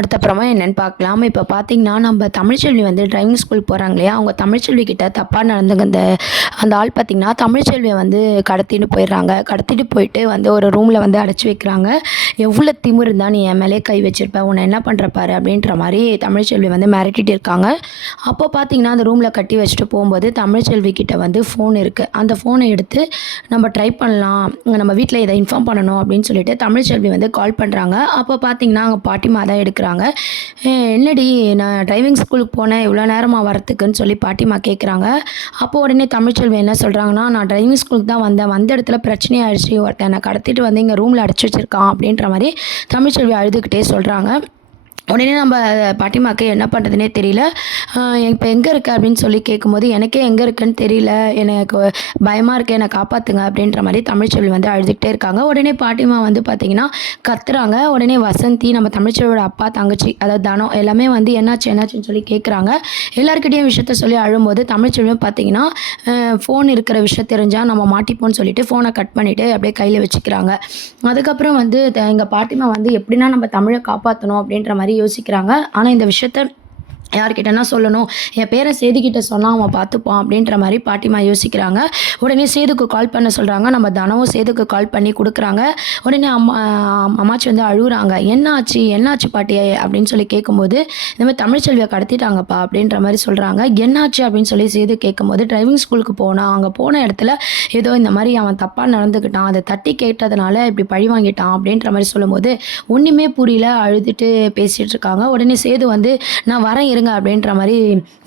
அடுத்தப்புறமா என்னன்னு பார்க்கலாம். இப்போ பார்த்தீங்கன்னா, நம்ம தமிழ்ச்செல்வி வந்து டிரைவிங் ஸ்கூல் போகிறாங்க இல்லையா? அவங்க தமிழ்ச்செல்வி கிட்ட தப்பாக நடந்துங்க அந்த ஆள் பார்த்தீங்கன்னா, தமிழ்ச்செல்விய வந்து கடத்திட்டு போயிடுறாங்க. கடத்திட்டு போயிட்டு வந்து ஒரு ரூமில் வந்து அடைச்சி வைக்கிறாங்க. "எவ்வளோ திமிரு இருந்தா நீ என் மேலேயே கை வச்சிருப்ப. உன்னை என்ன பண்ணுற பாரு" அப்படின்ற மாரி தமிழ்ச்செல்வி வந்து மிரட்டிட்டு இருக்காங்க. அப்போ பார்த்தீங்கன்னா, அந்த ரூமில் கட்டி வச்சுட்டு போகும்போது தமிழ்ச்செல்வி கிட்ட வந்து ஃபோன் இருக்குது. அந்த ஃபோனை எடுத்து நம்ம ட்ரை பண்ணலாம், நம்ம வீட்டில் இதை இன்ஃபார்ம் பண்ணணும் அப்படின்னு சொல்லிட்டு தமிழ்ச்செல்வி வந்து கால் பண்ணுறாங்க. அப்போ பார்த்தீங்கன்னா, அவங்க பாட்டிமா தான் எடுக்கிறாங்க. "என்னடி நான் டிரைவிங் ஸ்கூலுக்கு போனேன், இவ்வளோ நேரமா வரத்துக்குன்னு" சொல்லி பாட்டிமா கேட்குறாங்க. அப்போ உடனே தமிழ்ச்செல்வி என்ன சொல்கிறாங்கன்னா, "நான் டிரைவிங் ஸ்கூலுக்கு தான் வந்தேன். வந்த இடத்துல பிரச்சனை ஆயிடுச்சு. ஒருத்தன் என்னை கடத்திட்டு வந்து இங்கே ரூமில் அடைச்சி வச்சிருக்கான்" அப்படின்ற மாதிரி தமிழ்ச்செல்வி அழுதுகிட்டே சொல்கிறாங்க. உடனே நம்ம பாட்டிமாக்கு என்ன பண்ணுறதுனே தெரியல. இப்போ எங்கே இருக்க அப்படின்னு சொல்லி கேட்கும்போது, "எனக்கே எங்கே இருக்கேன்னு தெரியல. எனக்கு பயமாக இருக்கு. என்னை காப்பாற்றுங்க" அப்படின்ற மாதிரி தமிழ்ச்செல்வி வந்து அழுதுகிட்டே இருக்காங்க. உடனே பாட்டிமா வந்து பார்த்திங்கன்னா கத்துறாங்க. உடனே வசந்தி, நம்ம தமிழ்ச்செல்வியோட அப்பா, தங்கச்சி, அதாவது தனம் எல்லாமே வந்து என்னாச்சுன்னு சொல்லி கேட்குறாங்க. எல்லாருக்கிட்டையும் விஷயத்த சொல்லி அழும்போது தமிழ்ச்செல்வியும் பார்த்திங்கன்னா ஃபோன் இருக்கிற விஷயம் தெரிஞ்சால் நம்ம மாட்டிப்போம்னு சொல்லிட்டு ஃபோனை கட் பண்ணிவிட்டு அப்படியே கையில் வச்சுக்கிறாங்க. அதுக்கப்புறம் வந்து எங்கள் பாட்டிமா வந்து எப்படின்னா நம்ம தமிழை காப்பாற்றணும் அப்படின்ற மாதிரி யோசிக்கிறாங்க. ஆனால் இந்த விஷயத்த யார்கிட்டனா சொல்லணும், என் பேரன் சேதுக்கிட்ட சொன்னால் அவன் பார்த்துப்பான் அப்படின்ற மாதிரி பாட்டிமா யோசிக்கிறாங்க. உடனே சேதுக்கு கால் பண்ண சொல்கிறாங்க. நம்ம தனமும் சேதுக்கு கால் பண்ணி கொடுக்குறாங்க. உடனே அம்மாச்சி வந்து அழுகுறாங்க. என்னாச்சு பாட்டி அப்படின்னு சொல்லி கேட்கும்போது, இந்த மாதிரி தமிழ்ச்செல்வியை கடத்திட்டாங்கப்பா அப்படின்ற மாதிரி சொல்கிறாங்க. என்னாச்சு அப்படின்னு சொல்லி சேது கேட்கும்போது, டிரைவிங் ஸ்கூலுக்கு போனான். அங்கே போன இடத்துல ஏதோ இந்த மாதிரி அவன் தப்பாக நடந்துக்கிட்டான், அதை தட்டி கேட்டதுனால இப்படி பழி வாங்கிட்டான் அப்படின்ற மாதிரி சொல்லும்போது ஒன்றுமே புரியல, அழுதுட்டு பேசிகிட்டு இருக்காங்க. உடனே சேது வந்து, "நான் வரேன் இருங்க" அப்படின்ற மாதிரி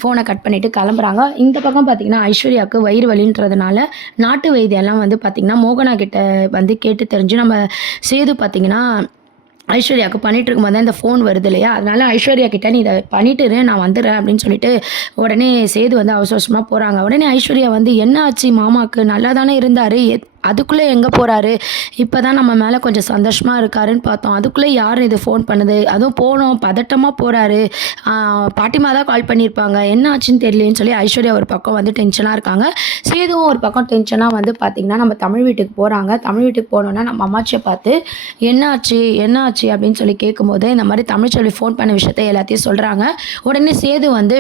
ஃபோனை கட் பண்ணிவிட்டு கிளம்புறாங்க. இந்த பக்கம் பார்த்திங்கன்னா ஐஸ்வர்யாவுக்கு வயிறு வலின்றதுனால நாட்டு வைத்தியம்லாம் வந்து பார்த்திங்கன்னா மோகனா கிட்ட வந்து கேட்டு தெரிஞ்சு நம்ம சேது பார்த்திங்கன்னா ஐஸ்வர்யாவுக்கு பண்ணிகிட்டு இருக்கும்போது தான் இந்த ஃபோன் வருது இல்லையா? அதனால ஐஸ்வர்யா கிட்ட, "நீ இதை பண்ணிட்டு இரு, நான் வந்துடுறேன்" அப்படின்னு சொல்லிட்டு உடனே சேது வந்து அவசர அவசரமாக போகிறாங்க. உடனே ஐஸ்வர்யா வந்து, "என்ன ஆச்சு மாமாவுக்கு? நல்லா தானே இருந்தார், அதுக்குள்ளே எங்கே போகிறாரு? இப்போ தான் நம்ம மேலே கொஞ்சம் சந்தோஷமாக இருக்காருன்னு பார்த்தோம். அதுக்குள்ளே யார் இது ஃபோன் பண்ணுது? அதுவும் போனோம் பதட்டமாக போகிறாரு. பாட்டிமா தான் கால் பண்ணியிருப்பாங்க. என்ன ஆச்சுன்னு தெரியலேன்னு" சொல்லி ஐஸ்வர்யா ஒரு பக்கம் வந்து டென்ஷனாக இருக்காங்க. சேதுவும் ஒரு பக்கம் டென்ஷனாக வந்து பார்த்திங்கன்னா நம்ம தமிழ் வீட்டுக்கு போகிறாங்க. தமிழ் வீட்டுக்கு போனோன்னா நம்ம அம்மாச்சியை பார்த்து, "என்னாச்சு" அப்படின்னு சொல்லி கேட்கும்போது இந்த மாதிரி தமிழ்ச்செல்வி ஃபோன் பண்ண விஷயத்த எல்லாத்தையும் சொல்கிறாங்க. உடனே சேது வந்து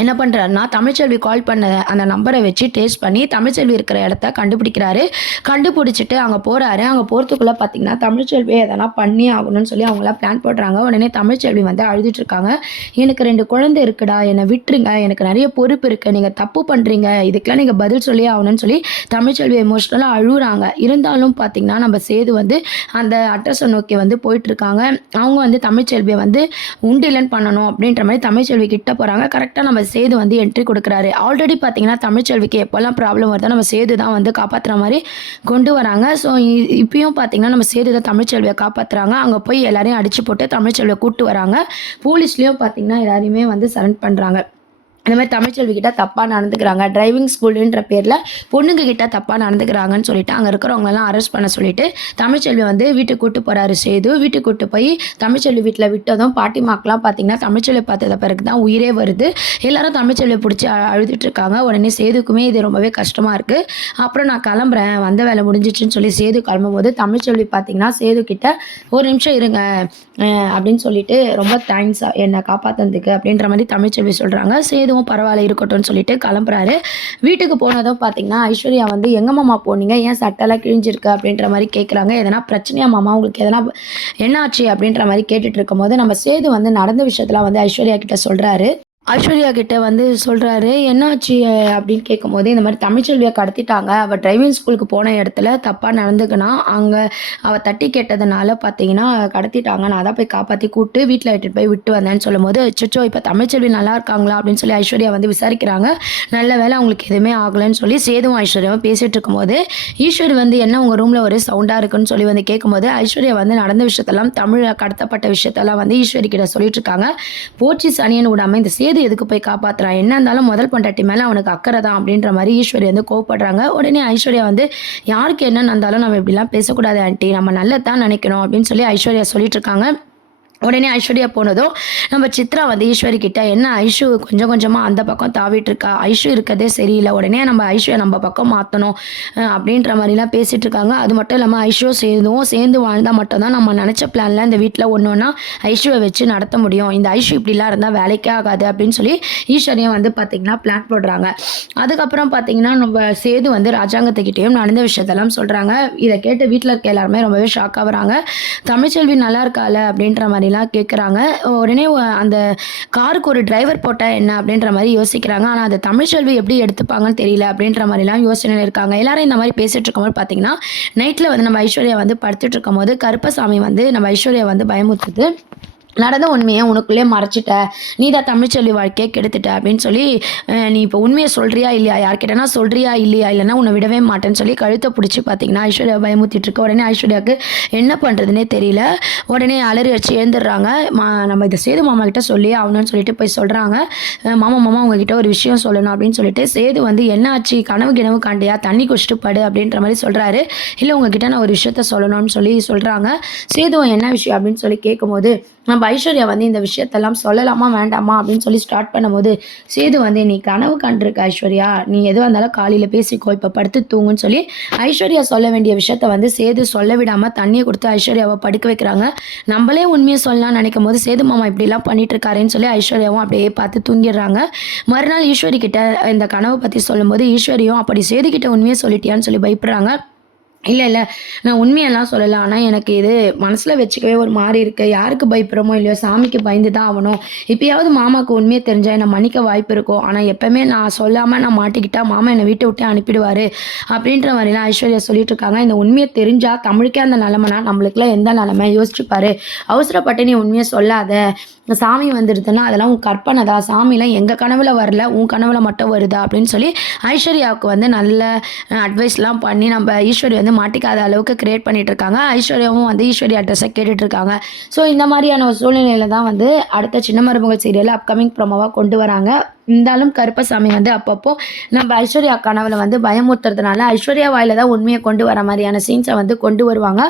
என்ன பண்ணுறாருன்னா, தமிழ்ச்செல்வி கால் பண்ண அந்த நம்பரை வச்சு டேஸ்ட் பண்ணி தமிழ்ச்செல்வி இருக்கிற இடத்த கண்டுபிடிக்கிறாரு. கண்டுபிடிச்சிட்டு அங்கே போகிறாரு. அங்கே போகிறதுக்குள்ளே பார்த்திங்கன்னா தமிழ்ச்செல்வியை எதனா பண்ணி ஆகணும்னு சொல்லி அவங்களாம் பிளான் போடுறாங்க. உடனே தமிழ்ச்செல்வி வந்து அழுதுட்டுருக்காங்க. "எனக்கு 2 குழந்தை இருக்குடா, என்னை விட்டுருங்க, எனக்கு நிறைய பொறுப்பு இருக்குது, நீங்கள் தப்பு பண்ணுறீங்க, இதுக்கெல்லாம் நீங்கள் பதில் சொல்லி ஆகணும்னு" சொல்லி தமிழ்ச்செல்வி எமோஷ்னலாக அழுகுறாங்க. இருந்தாலும் பார்த்திங்கன்னா நம்ம சேது வந்து அந்த அட்ரஸை நோக்கி வந்து போயிட்டுருக்காங்க. அவங்க வந்து தமிழ்ச்செல்வியை வந்து உண்டிலன் பண்ணணும் அப்படின்ற மாதிரி தமிழ்ச்செல்வி கிட்ட போகிறாங்க. கரெக்டாக நம்ம சேது வந்து என்ட்ரி கொடுக்குறாரு. ஆல்ரெடி பார்த்தீங்கன்னா தமிழ்ச்செல்விக்கு எப்போல்லாம் ப்ராப்ளம் வருதோ நம்ம சேது தான் வந்து காப்பாற்றுற மாதிரி கொண்டு வராங்க. ஸோ இப்பயும் பார்த்தீங்கன்னா நம்ம சேது தான் தமிழ்ச்செல்வியை காப்பாற்றுறாங்க. அங்கே போய் எல்லாரையும் அடிச்சு போட்டு தமிழ்ச்செல்வியை கூப்பிட்டு வராங்க. போலீஸ்லேயும் பார்த்தீங்கன்னா எல்லாரையுமே வந்து சரண்ட் பண்ணுறாங்க. இந்த மாதிரி தமிழ்ச்செல்வி கிட்ட தப்பாக நடந்துக்கிறாங்க, டிரைவிங் ஸ்கூலுன்ற பேரில் பொண்ணுங்க கிட்ட தப்பாக நடந்துக்கிறாங்கன்னு சொல்லிட்டு அங்கே இருக்கிறவங்களெல்லாம் அரெஸ்ட் பண்ண சொல்லிட்டு தமிழ்ச்செல்வி வந்து வீட்டுக்கு கூப்பிட்டு போகிறாரு சேது. வீட்டுக்கு கூப்பிட்டு போய் தமிழ்ச்செல்வி வீட்டில் விட்டதும் பாட்டிமாக்கெலாம் பார்த்தீங்கன்னா தமிழ்ச்செல்வி பார்த்தத பிறகு தான் உயிரே வருது. எல்லாரும் தமிழ்ச்செல்வியை பிடிச்சி அழுதுட்டு இருக்காங்க. உடனே சேதுக்குமே இது ரொம்பவே கஷ்டமாக இருக்குது. அப்புறம், "நான் கிளம்புறேன், வந்த வேலை முடிஞ்சிச்சுன்னு" சொல்லி சேது கிளம்பும்போது தமிழ்ச்செல்வி பார்த்தீங்கன்னா சேது கிட்ட, "ஒரு நிமிஷம் இருங்க" அப்படின்னு சொல்லிட்டு, "ரொம்ப தேங்க்ஸ் என்னை காப்பாற்றினதுக்கு" அப்படின்ற மாதிரி தமிழ்ச்செல்வி சொல்கிறாங்க. சேதுவும் பரவாயில்ல இருக்கட்டும்னு சொல்லிட்டு கிளம்புறாரு. வீட்டுக்கு போனதும் பார்த்தீங்கன்னா ஐஸ்வர்யா வந்து, "எங்கே மாமா போனீங்க? ஏன் சட்டெல்லாம் கிழிஞ்சிருக்கு?" அப்படின்ற மாதிரி கேட்குறாங்க. "எதனா பிரச்சனையா மாமா? உங்களுக்கு எதனா என்ன ஆச்சு?" அப்படின்ற மாதிரி கேட்டுட்டு இருக்கும்போது நம்ம சேது வந்து நடந்த விஷயத்தெல்லாம் வந்து ஐஸ்வர்யா கிட்ட சொல்கிறாரு. ஐஸ்வர்யா கிட்ட வந்து சொல்கிறாரு, "என்னாச்சு?" அப்படின்னு கேட்கும்போது, இந்த மாதிரி தமிழ்ச்செல்வியை கடத்திட்டாங்க. அவள் டிரைவிங் ஸ்கூலுக்கு போன இடத்துல தப்பாக நடந்துக்கினா, அங்கே அவள் தட்டி கேட்டதுனால பார்த்தீங்கன்னா கடத்திட்டாங்க. நான் தான் போய் காப்பாற்றி கூப்பிட்டு வீட்டில் இட்டுட்டு போய் விட்டு வந்தேன்னு சொல்லும்போது, "அச்சச்சோ, இப்போ தமிழ்ச்செல்வி நல்லா இருக்காங்களா?" அப்படின்னு சொல்லி ஐஸ்வர்யா வந்து விசாரிக்கிறாங்க. நல்ல வேளை அவங்களுக்கு எதுவுமே ஆகலைன்னு சொல்லி சேதுவும் ஐஸ்வர்யாவும் பேசிகிட்டு இருக்கும்போது, ஈஸ்வரி வந்து, "என்ன உங்கள் ரூமில் ஒரே சவுண்டாக இருக்குன்னு" சொல்லி வந்து கேட்கும்போது, ஐஸ்வர்யா வந்து நடந்த விஷயத்தெல்லாம் தமிழில் கடத்தப்பட்ட விஷயத்தெல்லாம் வந்து ஈஸ்வரி கிட்ட சொல்லிட்டு இருக்காங்க. "போச்சு சனியன்னு விடாமல் இந்த சேது எதுக்கு போய் காப்பாற்றுறான்? என்ன இருந்தாலும் முதல் பொண்டாட்டி மேலே அவனுக்கு அக்கறை தான்" அப்படின்ற மாதிரி ஈஸ்வரி வந்து கோவப்படுறாங்க. உடனே ஐஸ்வர்யா வந்து, "யாருக்கு என்ன நடந்தாலும் நம்ம இப்படிலாம் பேசக்கூடாது ஆண்டி, நம்ம நல்லது தான் நினைக்கணும்" அப்படின்னு சொல்லி ஐஸ்வர்யா சொல்லிட்டு இருக்காங்க. உடனே ஐஸ்வர்யா போனதும் நம்ம சித்ரா வந்து ஈஸ்வரி கிட்ட என்ன ஐஷு கொஞ்சம் கொஞ்சமாக அந்த பக்கம் தாவிட்டு இருக்கா, ஐஷு இருக்கிறதே சரியில்லை, உடனே நம்ம ஐஷுவை நம்ம பக்கம் மாற்றணும் அப்படின்ற மாதிரிலாம் பேசிகிட்டு இருக்காங்க. அது மட்டும் இல்லாமல் ஐஷுவை சேர்ந்து வாழ்ந்தால் மட்டும்தான் நம்ம நினச்ச பிளானில் இந்த வீட்டில் ஒன்று ஒன்றா ஐஷுவை வச்சு நடத்த முடியும், இந்த ஐஷு இப்படிலாம் இருந்தால் வேலைக்கே ஆகாது அப்படின்னு சொல்லி ஈஸ்வரியை வந்து பார்த்திங்கன்னா பிளான் போடுறாங்க. அதுக்கப்புறம் பார்த்திங்கன்னா நம்ம சேது வந்து ராஜாங்கத்துக்கிட்டேயும் நடந்த விஷயத்தெல்லாம் சொல்கிறாங்க. இதை கேட்டு வீட்டில் இருக்க எல்லாருமே ரொம்பவே ஷாக் ஆகுறாங்க. தமிழ்ச்செல்வி நல்லா இருக்கால அப்படின்ற மாதிரிலாம் கேட்குறாங்க. உடனே அந்த காருக்கு ஒரு டிரைவர் போட்டால் என்ன அப்படின்ற மாதிரி யோசிக்கிறாங்க. ஆனால் அது தமிழ்ச்செல்வி எப்படி எடுத்துப்பாங்கன்னு தெரியல அப்படின்ற மாதிரிலாம் யோசனையில் இருக்காங்க. எல்லாரும் இந்த மாதிரி பேசிகிட்டு இருக்கும்போது பார்த்தீங்கன்னா நைட்டில் வந்து நம்ம ஐஸ்வர்யா வந்து படுத்துட்டு இருக்கும் போது கருப்பசாமி வந்து நம்ம ஐஸ்வர்யா வந்து பயமுறுத்துது. நடந்த உண்மையை உனக்குள்ளே மறைச்சிட்ட, நீ தான் தமிழ்ச்செல்வி வாழ்க்கையை கெடுத்துட்ட அப்படின்னு சொல்லி நீ இப்போ உண்மையை சொல்கிறியா இல்லையா, யார்கிட்டனா சொல்கிறியா இல்லையா, இல்லைன்னா உன்னை விடவே மாட்டேன்னு சொல்லி கழுத்தை பிடிச்சி பார்த்தீங்கன்னா ஐஸ்வர்யா பயமுத்திட்டு இருக்க. உடனே ஐஸ்வர்யாவுக்கு என்ன பண்ணுறதுனே தெரியல. உடனே அலறி அடிச்சு எழுந்துடுறாங்க. நம்ம இதை சேது மாமா கிட்ட சொல்லி ஆகணும்னு சொல்லிட்டு போய் சொல்கிறாங்க. மாமா உங்ககிட்ட ஒரு விஷயம் சொல்லணும் அப்படின்னு சொல்லிட்டு சேது வந்து என்ன ஆச்சு, கனவு காண்டியா, தண்ணி குடிச்சிட்டு படு அப்படின்ற மாதிரி சொல்கிறாரு. இல்லை உங்ககிட்ட நான் ஒரு விஷயத்த சொல்லணும்னு சொல்லி சொல்கிறாங்க. சேதுவன் என்ன விஷயம் அப்படின்னு சொல்லி கேட்கும்போது நம்ம ஐஸ்வர்யா வந்து இந்த விஷயத்தெல்லாம் சொல்லலாமா வேண்டாமா அப்படின்னு சொல்லி ஸ்டார்ட் பண்ணும்போது சேது வந்து நீ கனவு கண்டிருக்க ஐஸ்வர்யா, நீ எதுவாக இருந்தாலும் காலையில் பேசிக்கோ, இப்போ படுத்து தூங்குன்னு சொல்லி ஐஸ்வர்யா சொல்ல வேண்டிய விஷயத்த வந்து சேது சொல்ல விடாமல் தண்ணியை கொடுத்து ஐஸ்வர்யாவை படுக்க வைக்கிறாங்க. நம்மளே உண்மையை சொல்லலாம்னு நினைக்கும் போது சேது மாமா இப்படிலாம் பண்ணிட்டு இருக்காருன்னு சொல்லி ஐஸ்வர்யாவும் அப்படியே பார்த்து தூங்கிடுறாங்க. மறுநாள் ஈஸ்வரி கிட்ட இந்த கனவை பற்றி சொல்லும்போது ஈஸ்வரியும் அப்படி சேது கிட்ட உண்மையை சொல்லிட்டியான்னு சொல்லி பயப்படுறாங்க. இல்லை நான் உண்மையெல்லாம் சொல்லலை, ஆனால் எனக்கு இது மனசில் வச்சுக்கவே ஒரு மாதிரி இருக்குது, யாருக்கு பயப்படுறோமோ இல்லையோ சாமிக்கு பயந்து தான் ஆகணும், இப்போயாவது மாமாவுக்கு உண்மையை தெரிஞ்சால் என்னை மன்னிக்க வாய்ப்பு இருக்கும், ஆனால் எப்போவுமே நான் சொல்லாமல் நான் மாட்டிக்கிட்டால் மாமா என்னை வீட்டை விட்டு அனுப்பிடுவார் அப்படின்ற மாதிரிலாம் ஐஸ்வர்யா சொல்லிட்டு இருக்காங்க. இந்த உண்மையை தெரிஞ்சால் தமிழுக்கே அந்த நிலமைனா நம்மளுக்குலாம் எந்த நிலமை யோசிச்சுப்பாரு, அவசரப்பட்டு நீ உண்மையை சொல்லாத, சாமி வந்துடுதுன்னா அதெல்லாம் உன் கற்பனை தான், சாமிலாம் எங்கள் கனவுல வரல உன் கனவுல மட்டும் வருதா அப்படின்னு சொல்லி ஐஸ்வர்யாவுக்கு வந்து நல்ல அட்வைஸ்லாம் பண்ணி நம்ம ஈஸ்வரி வந்து மாட்டிக்காத அளவுக்கு கிரியேட் பண்ணிட்டு இருக்காங்க. ஐஸ்வர்யாவும் வந்து ஈஸ்வரி அட்ரஸை கேட்டுட்டு இருக்காங்க. ஸோ இந்த மாதிரியான ஒரு சூழ்நிலையில தான் வந்து அடுத்த சின்ன மருமகள் சீரியல் அப்கமிங் ப்ரோமோவாக கொண்டு வராங்க. இருந்தாலும் கருப்பசாமி வந்து அப்பப்போ நம்ம ஐஸ்வர்யா கனவுல வந்து பயமுறுத்துறதுனால ஐஸ்வர்யா வாயில தான் உண்மையை கொண்டு வர மாதிரியான சீன்ஸை வந்து கொண்டு வருவாங்க.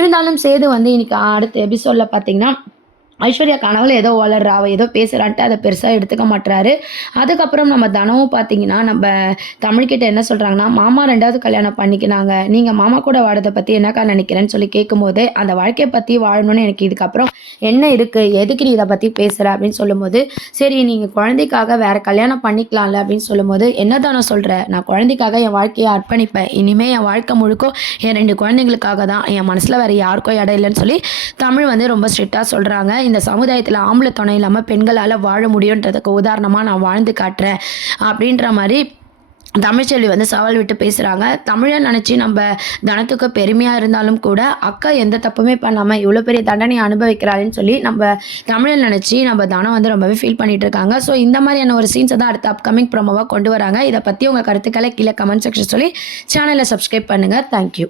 இருந்தாலும் சேது வந்து இன்னைக்கு அடுத்த எபிசோட்ல பார்த்தீங்கன்னா ஐஸ்வர்யா கனவுல ஏதோ வளர்றா, அவள் ஏதோ பேசுகிறான்ட்டு அதை பெருசாக எடுத்துக்க மாட்டுறாரு. அதுக்கப்புறம் நம்ம தனமும் பார்த்தீங்கன்னா நம்ம தமிழ்கிட்ட என்ன சொல்கிறாங்கன்னா மாமா 2வது கல்யாணம் பண்ணிக்கினாங்க, நீங்கள் மாமா கூட வாழதை பற்றி என்னக்கா நினைக்கிறேன்னு சொல்லி கேட்கும்போது அந்த வாழ்க்கையை பற்றி வாழணும்னு எனக்கு இதுக்கப்புறம் என்ன இருக்குது, எதுக்கு நீ இதை பற்றி பேசுகிற அப்படின்னு சொல்லும்போது சரி நீங்கள் குழந்தைக்காக வேறு கல்யாணம் பண்ணிக்கலாம்ல அப்படின்னு சொல்லும்போது என்ன தானே சொல்கிறேன், நான் குழந்தைக்காக என் வாழ்க்கையை அர்ப்பணிப்பேன், இனிமேல் என் வாழ்க்கை முழுக்க என் 2 குழந்தைங்களுக்காக தான், என் மனசில் வேறு யாருக்கும் இடம் இல்லைன்னு சொல்லி தமிழ் வந்து ரொம்ப ஸ்ட்ரிக்டாக சொல்கிறாங்க. இந்த சமுதாயத்தில் ஆம்பளை துணை இல்லாமல் பெண்களால் வாழ முடியுன்றதுக்கு உதாரணமாக நான் வாழ்ந்து காட்டுறேன் அப்படின்ற மாதிரி தமிழ்ச்செல்வி வந்து சவால் விட்டு பேசுகிறாங்க. தமிழை நினச்சி நம்ம தனத்துக்கு பெருமையாக இருந்தாலும் கூட அக்கா எந்த தப்புமே பண்ணாமல் இவ்வளோ பெரிய தண்டனையை அனுபவிக்கிறாள்னு சொல்லி நம்ம தமிழை நினச்சி நம்ம தனம் வந்து ரொம்பவே ஃபீல் பண்ணிட்டு இருக்காங்க. ஸோ இந்த மாதிரியான ஒரு சீன்ஸை தான் அடுத்த அப்கமிங் ப்ரோமோவாக கொண்டு வராங்க. இதை பற்றி உங்கள் கருத்துக்களை கீழே கமெண்ட் செக்ஷன் சொல்லி சேனலை சப்ஸ்கிரைப் பண்ணுங்கள். தேங்க்யூ.